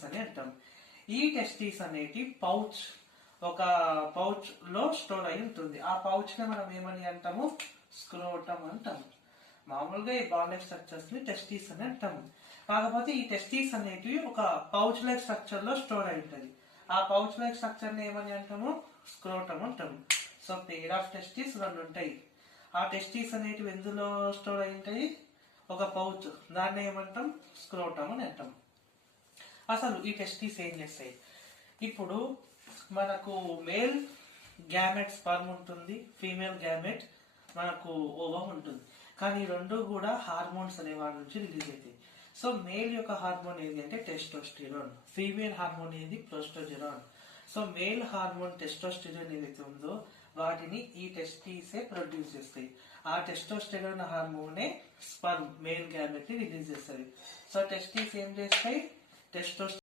Testes అని అంటాం. ఈ టెస్టీస్ అనేటి ఒక పౌచ్ లో స్టోర్ అయి ఉంటుంది. ఆ పౌచ్ ని మనం ఏమని అంటాము? స్క్రోటం అంటాము. మామూలుగా ఈ బాల్ లైక్ స్ట్రక్చర్స్ ని టెస్టీస్ అని అంటాము. కాకపోతే ఈ టెస్టీస్ అనేటివి ఒక పౌచ్ లైక్ స్ట్రక్చర్ లో స్టోర్ అయి ఉంటుంది. ఆ పౌచ్ లైక్ స్ట్రక్చర్ ని ఏమని అంటాము? స్క్రోటం అంటాము. సో పెయిర్ ఆఫ్ టెస్టీస్ రెండు ఉంటాయి. ఆ టెస్టీస్ అనేటివి ఎందులో స్టోర్ అయి ఉంటాయి? ఒక పౌచ్, దాన్ని ఏమంటాం? స్క్రోటం అని అంటాం. అసలు ఈ టెస్టీస్ ఏం చేస్తాయి? ఇప్పుడు మనకు మేల్ గ్యామెట్ స్పర్మ్ ఉంటుంది, ఫీమేల్ గ్యామెట్ మనకు ఓవం ఉంటుంది. కానీ ఈ రెండు కూడా హార్మోన్స్ అనే వాటి నుంచి రిలీజ్ అవుతాయి. సో మేల్ యొక్క హార్మోన్ ఏది అంటే టెస్టోస్టిరాన్, ఫీమేల్ హార్మోన్ ఏది? ప్రొస్టోజెరాన్. సో మేల్ హార్మోన్ టెస్టోస్టిరాన్ ఏదైతే ఉందో వాటిని ఈ టెస్టీసే ప్రొడ్యూస్ చేస్తాయి. ఆ టెస్టోస్టెరాన్ హార్మోనే స్పర్మ్ మేల్ గ్యామెట్ ని రిలీజ్ చేస్తుంది. సో టెస్టీస్ ఏం చేస్తాయి? టెస్టోస్టెరాన్